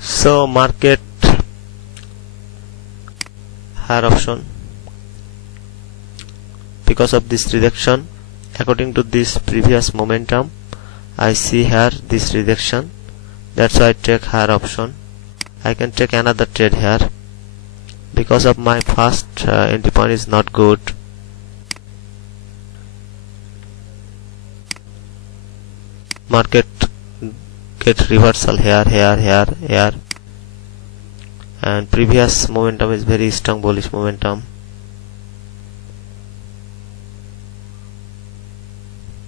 So market higher option because of this rejection. According to this previous momentum, I see here this rejection, that's why I take higher option. I can take another trade here because of my first entry point is not good. Market get reversal here, and previous momentum is very strong bullish momentum.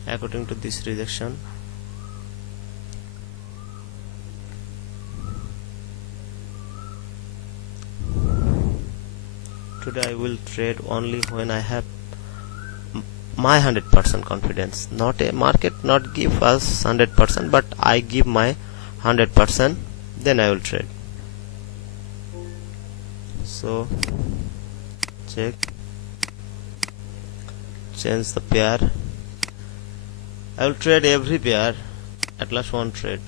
According to this rejection, today I will trade only when I have my 100% confidence. Not a market not give us 100%, but I give my 100%, then I will trade. So check, change the pair. I will trade every pair, at least one trade.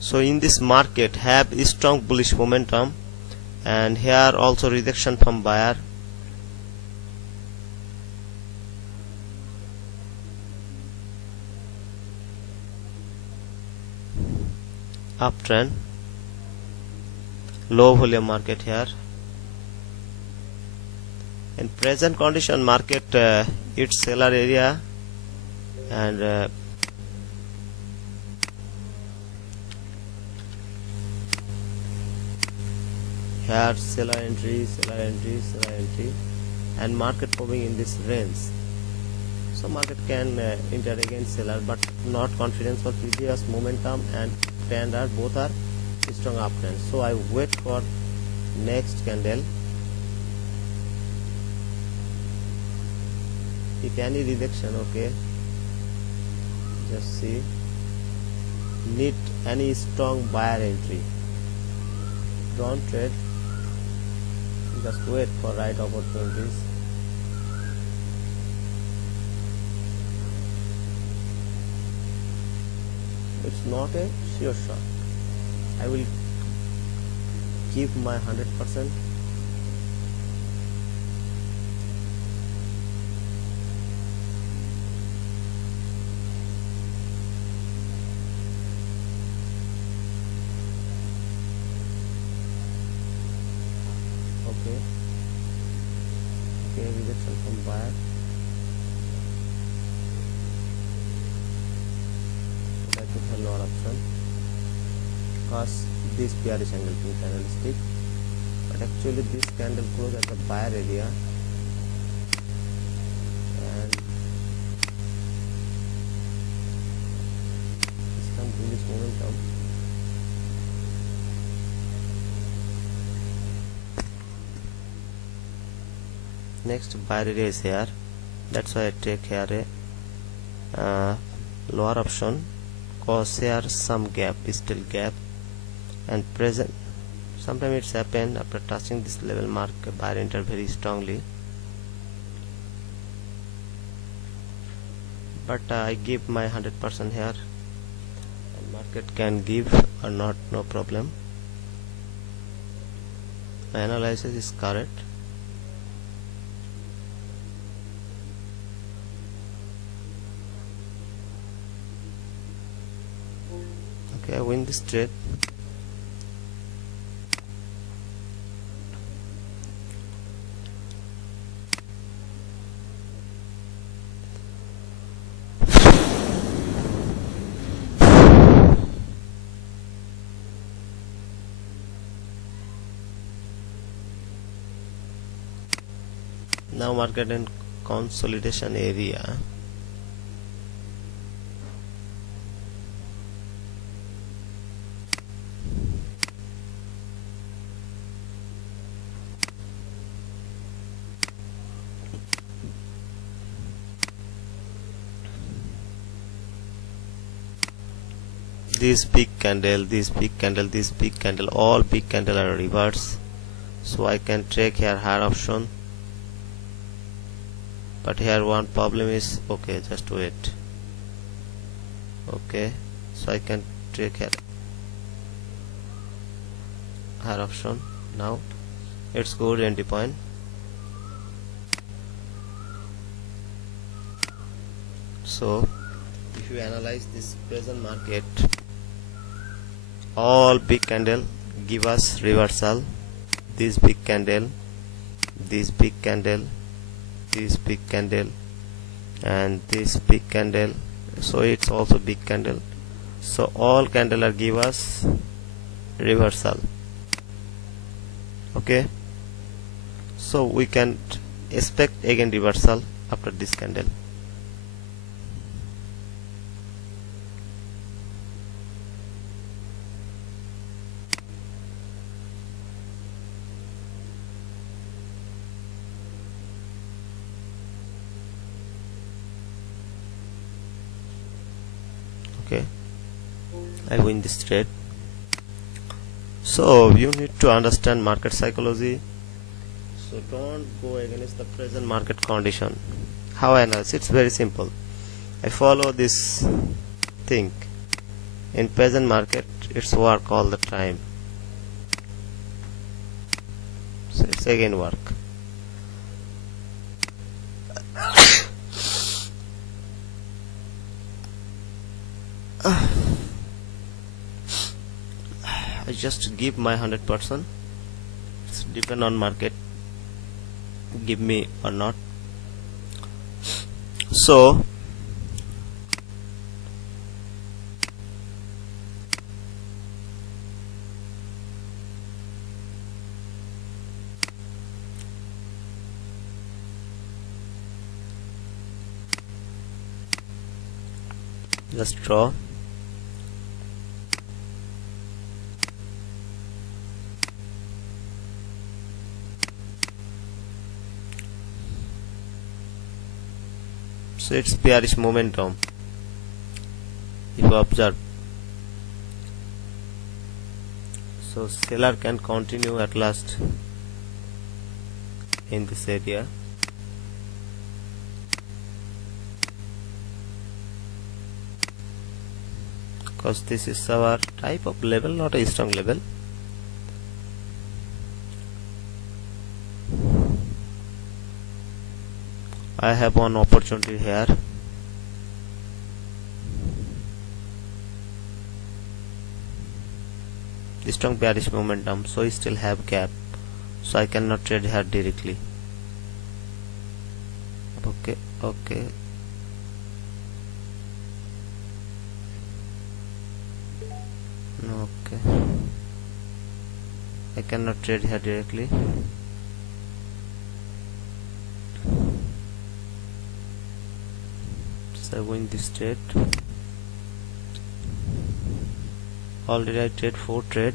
So in this market have a strong bullish momentum, and here also rejection from buyer. Uptrend, low volume market here. In present condition market its seller area, and here seller entry, and market moving in this range. So market can enter against seller, but not confidence for previous momentum and trend are both are strong uptrend. So I wait for next candle. If any rejection, okay, just see, need any strong buyer entry, don't trade, just wait for right opportunities. It's not a sure shot. I will give my 100%. Okay, rejection from buyer. I took a lower option because this pair is angle to candlestick, but actually this candle closed at the buyer area, and some bullish momentum. Next buyer area is here, that's why I take here a lower option, cause here some gap, still gap, and present sometimes it's happened after touching this level mark buyer enter very strongly, but I give my 100% here, and market can give or not, no problem. My analysis is correct. Okay, I win this trade. Now market in consolidation area. This big candle, this big candle, this big candle, all big candle are reverse, so I can take here higher option, but here one problem is, okay, just wait, Okay, so I can take here higher option. Now it's good entry point. So if you analyze this present market, all big candle give us reversal. This big candle, this big candle, this big candle, and this big candle, so it's also big candle. So all candle are give us reversal. Okay, so we can expect again reversal after this candle. Okay, I win this trade. So you need to understand market psychology, so don't go against the present market condition. How I analyze? It's very simple. I follow this thing. In present market it's work all the time, so it's again work. I just give my 100%. It's depend on market give me or not. So just draw. So it's bearish momentum if you observe. So seller can continue at last in this area. Because this is our type of level, not a strong level. I have one opportunity here. The strong bearish momentum, so I still have gap, so I cannot trade here directly. Okay, okay. Okay, I cannot trade here directly. So I win this trade. Already I trade 4 trade.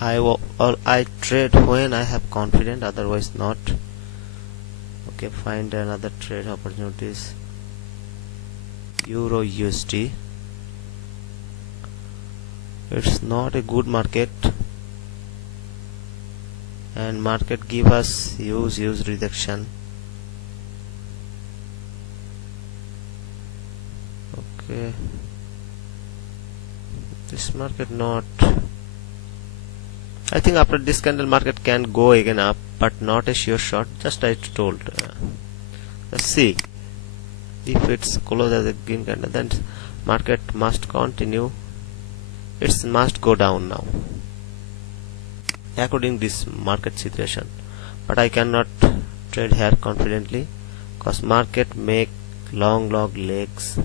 I trade when I have confidence, otherwise not. Okay, find another trade opportunities. Euro USD. It's not a good market, and market give us huge rejection. Okay, this market not. I think after this candle market can go again up, but not a sure shot. Just I told. Let's see if it's close as a green candle, then market must continue. It must go down now according this market situation, but I cannot trade here confidently because market make long legs,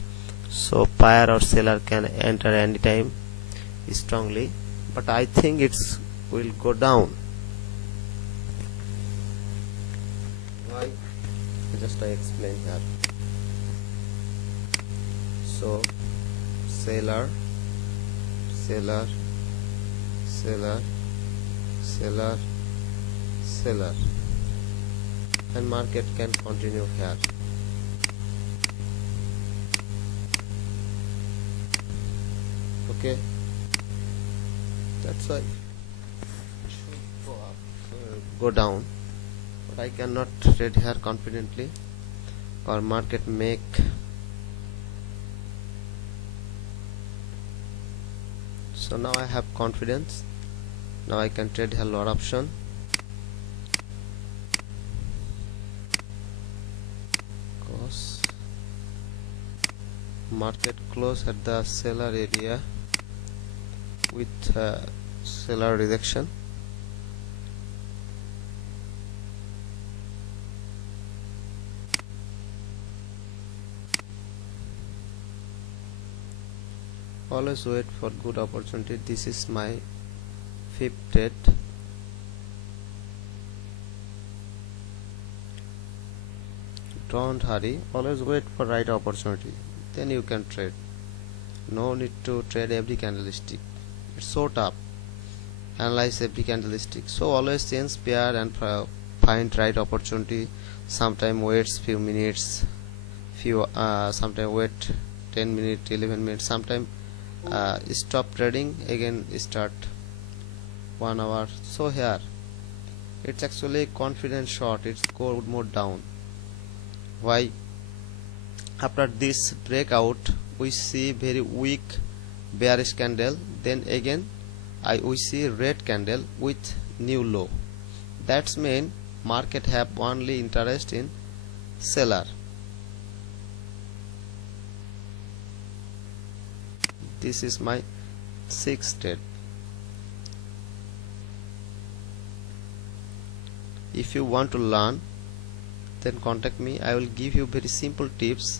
so buyer or seller can enter anytime strongly, but I think it's will go down. Why? Just I explain here. So seller, and market can continue here. Okay, that's why it should go up, go down, but I cannot trade here confidently, or market make So now I have confidence. Now I can trade here lower option. Cause market close at the seller area with seller rejection. Always wait for good opportunity. This is my 5th trade. Don't hurry, always wait for right opportunity, then you can trade. No need to trade every candlestick, it's so tough. Analyze every candlestick, so always change pair and find right opportunity. Sometime waits few minutes, sometime wait 10 minutes, 11 minutes, sometime stop trading, again start 1 hour. So here it's actually confident short, it's go more down. Why? After this breakout we see very weak bearish candle, then again we see red candle with new low. That's mean market have only interest in seller. This is my 6th trade. If you want to learn, then contact me. I will give you very simple tips,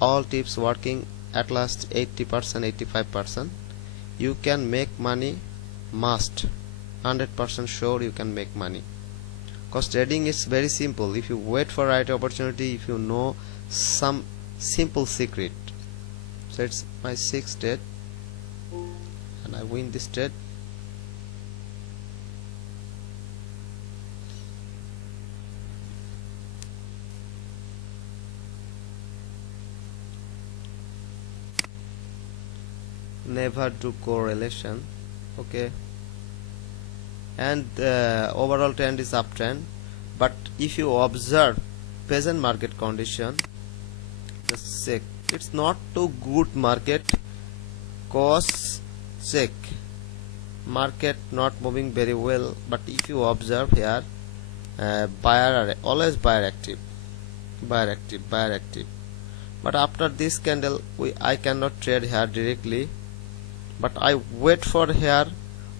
all tips working at last 80%, 85%. You can make money, must 100% sure you can make money, because trading is very simple if you wait for right opportunity, if you know some simple secret. So it's my 6th trade and I win this trade. Never do correlation, okay, and overall trend is uptrend. But if you observe present market condition, just check, it's not too good market, cause check market not moving very well. But if you observe here, buyer are always buyer active, buyer active, buyer active. But after this candle I cannot trade here directly, but I wait for here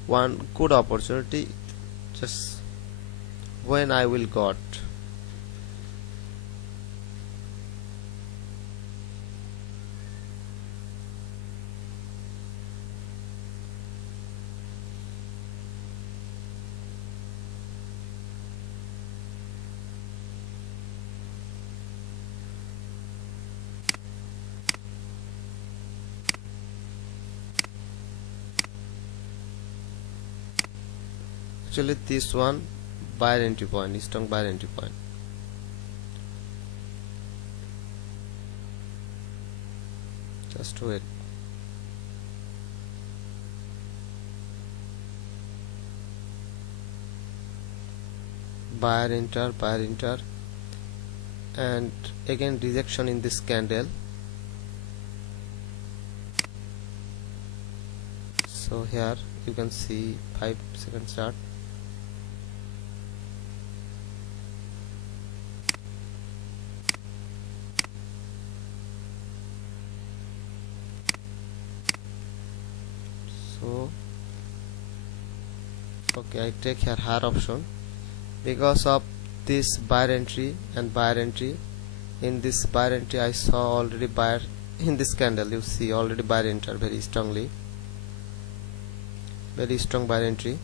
one good opportunity, just when I will got. Actually this one buyer entry point, strong buyer entry point. Just wait. Buyer enter, and again rejection in this candle. So here you can see 5-second chart. So okay, I take here higher option because of this buyer entry and buyer entry. In this buyer entry I saw already buyer in this candle, you see already buyer enter very strongly, very strong buyer entry.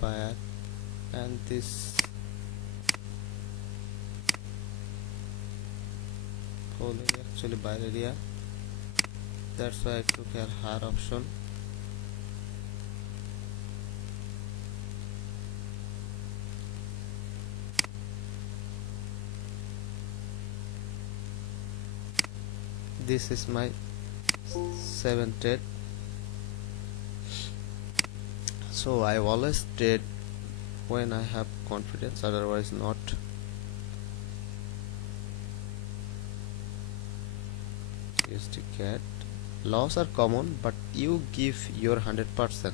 Buyer and this whole area actually buyer area, that's why I took a higher option. This is my 7th trade. So I always trade when I have confidence, otherwise not. USD cat. Loss are common, but you give your 100%.